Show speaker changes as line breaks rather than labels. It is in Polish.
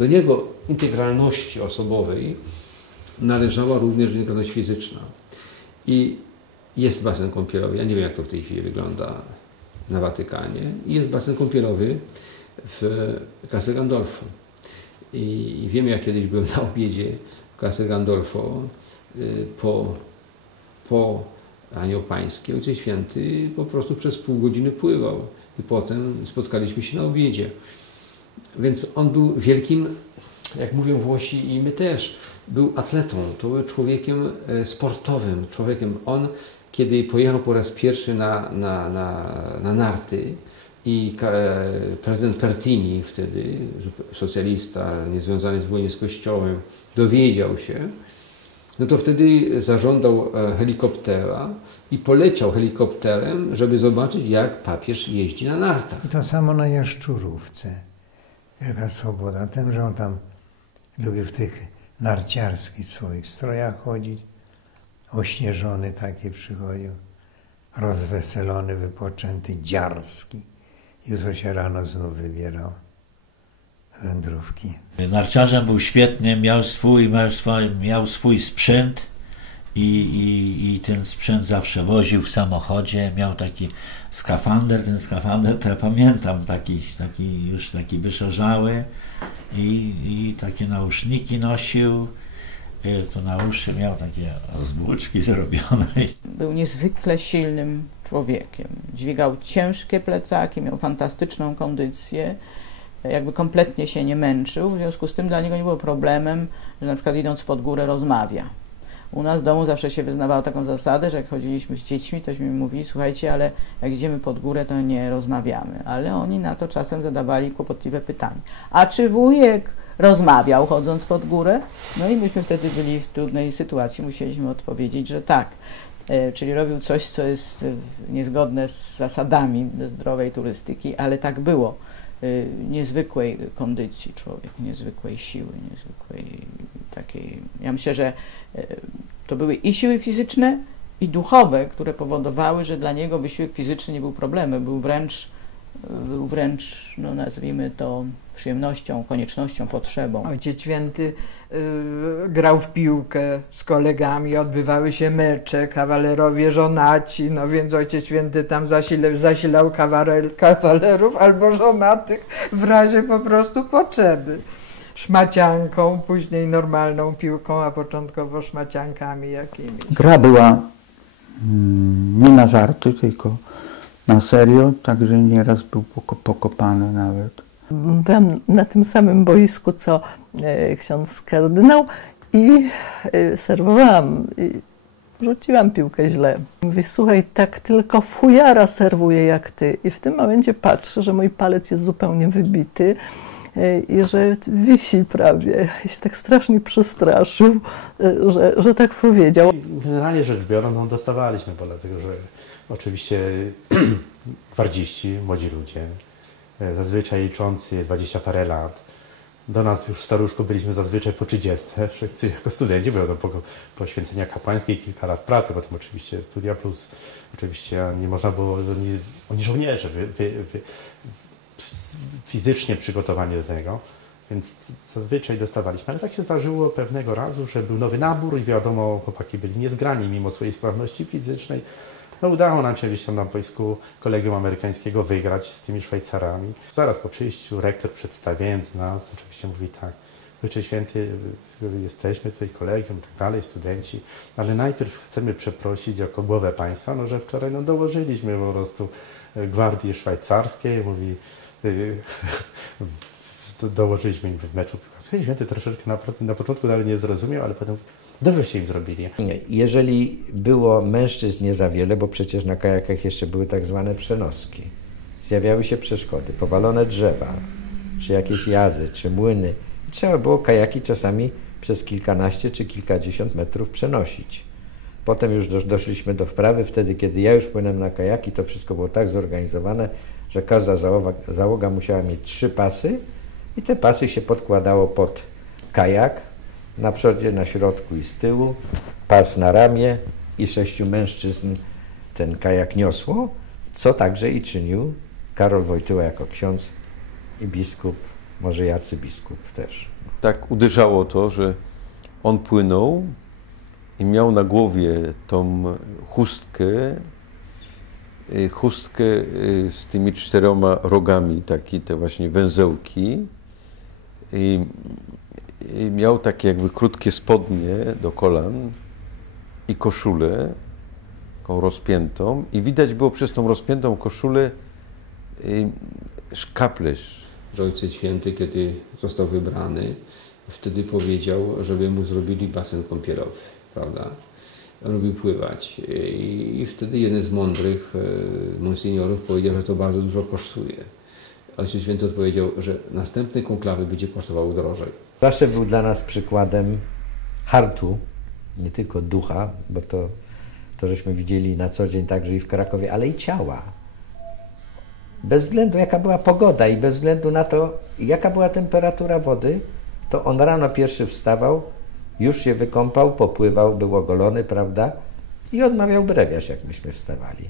Do jego integralności osobowej należała również integralność fizyczna. I jest basen kąpielowy, ja nie wiem jak to w tej chwili wygląda na Watykanie, i jest basen kąpielowy w Castel Gandolfo. I wiem, jak kiedyś byłem na obiedzie w Castel Gandolfo y, po, po Anioł Pański. Ojciec Święty po prostu przez pół godziny pływał i potem spotkaliśmy się na obiedzie. Więc on był wielkim, jak mówią Włosi i my też, był atletą, to był człowiekiem e, sportowym, człowiekiem. On, kiedy pojechał po raz pierwszy na, na, na, na narty i e, prezydent Pertini wtedy, socjalista niezwiązany z z kościołem, dowiedział się, no to wtedy zażądał e, helikoptera i poleciał helikopterem, żeby zobaczyć, jak papież jeździ na nartach. I
to samo na Jaszczurówce. Wielka swoboda. Ten, że on tam lubił w tych narciarskich swoich strojach chodzić, ośnieżony taki przychodził, rozweselony, wypoczęty, dziarski. Jutro się rano znów wybierał wędrówki.
Narciarzem był świetny, miał swój, miał swój, miał swój sprzęt i, i, i ten sprzęt zawsze woził w samochodzie, miał taki skafander, ten skafander to ja pamiętam, taki, taki już taki wyszarzały i, i takie nauszniki nosił, to na uszy miał takie zbłuczki zrobione.
Był niezwykle silnym człowiekiem. Dźwigał ciężkie plecaki, miał fantastyczną kondycję jakby kompletnie się nie męczył, w związku z tym dla niego nie było problemem, że na przykład idąc pod górę rozmawia. U nas w domu zawsze się wyznawało taką zasadę, że jak chodziliśmy z dziećmi, tośmy mi mówili, słuchajcie, ale jak idziemy pod górę, to nie rozmawiamy. Ale oni na to czasem zadawali kłopotliwe pytania. A czy wujek rozmawiał chodząc pod górę? No i myśmy wtedy byli w trudnej sytuacji, musieliśmy odpowiedzieć, że tak. E, czyli robił coś, co jest niezgodne z zasadami zdrowej turystyki, ale tak było. Y, niezwykłej kondycji człowiek, niezwykłej siły, niezwykłej takiej. Ja myślę, że y, to były i siły fizyczne, i duchowe, które powodowały, że dla niego wysiłek fizyczny nie był problemem, był wręcz, był wręcz, no nazwijmy to, przyjemnością, koniecznością, potrzebą.
Ojciec Święty y, grał w piłkę z kolegami, odbywały się mecze, kawalerowie żonaci, no więc Ojciec Święty tam zasilał kawalerów albo żonatych w razie po prostu potrzeby. Szmacianką, później normalną piłką, a początkowo szmaciankami jakimi.
Gra była mm, nie na żarty, tylko na serio, także nieraz był pokopany nawet.
Byłam na tym samym boisku, co e, ksiądz kardynał i e, serwowałam. I rzuciłam piłkę źle. Mówię, słuchaj, tak tylko fujara serwuje jak ty. I w tym momencie patrzę, że mój palec jest zupełnie wybity i że wisi prawie. I się tak strasznie przestraszył, że, że tak powiedział.
Generalnie rzecz biorąc, no, dostawaliśmy, bo dlatego, że oczywiście gwardziści, młodzi ludzie, E, zazwyczaj liczący 20 parę lat. Do nas już staruszko byliśmy zazwyczaj po 30, wszyscy jako studenci, bo to poświęcenia kapłańskie kilka lat pracy, potem oczywiście studia plus, oczywiście nie można było, oni, oni żołnierze, wy, wy, wy, fizycznie przygotowani do tego, więc zazwyczaj dostawaliśmy, ale tak się zdarzyło pewnego razu, że był nowy nabór i wiadomo, chłopaki byli niezgrani mimo swojej sprawności fizycznej, no udało nam się gdzieś tam na boisku kolegium amerykańskiego wygrać z tymi Szwajcarami. Zaraz po przyjściu rektor przedstawiając nas, oczywiście mówi tak, Ojcze Święty, jesteśmy tutaj kolegium i tak dalej, studenci, ale najpierw chcemy przeprosić jako głowę państwa, no, że wczoraj no, dołożyliśmy po prostu e, gwardii szwajcarskiej, mówi, dołożyliśmy im w meczu piłkarskim. Święty troszeczkę na, na początku nawet nie zrozumiał, ale potem Dobrze się im zrobili.
Jeżeli było mężczyzn nie za wiele, bo przecież na kajakach jeszcze były tak zwane przenoski, zjawiały się przeszkody, powalone drzewa, czy jakieś jazy, czy młyny. Trzeba było kajaki czasami przez kilkanaście czy kilkadziesiąt metrów przenosić. Potem już doszliśmy do wprawy, wtedy kiedy ja już płynąłem na kajaki, to wszystko było tak zorganizowane, że każda załoga, załoga musiała mieć trzy pasy i te pasy się podkładało pod kajak, na przodzie, na środku i z tyłu, pas na ramię i sześciu mężczyzn ten kajak niosło, co także i czynił Karol Wojtyła jako ksiądz i biskup Może i arcybiskup też.
Tak uderzało to, że on płynął i miał na głowie tą chustkę, y, chustkę y, z tymi czteroma rogami, takie te właśnie węzełki. I, i miał takie jakby krótkie spodnie do kolan i koszulę, taką rozpiętą. I widać było przez tą rozpiętą koszulę y, szkaplerz.
Ojciec Święty, kiedy został wybrany, wtedy powiedział, żeby mu zrobili basen kąpielowy, prawda? Lubił pływać i, wtedy jeden z mądrych e, monsignorów powiedział, że to bardzo dużo kosztuje. Ojciec Święty odpowiedział, że następny konklawy będzie kosztował drożej.
Zawsze był dla nas przykładem hartu, nie tylko ducha, bo to, to żeśmy widzieli na co dzień także i w Krakowie, ale i ciała. Bez względu jaka była pogoda i bez względu na to, jaka była temperatura wody, to on rano pierwszy wstawał, już się wykąpał, popływał, był ogolony, prawda? I odmawiał brewiarz, jak myśmy wstawali.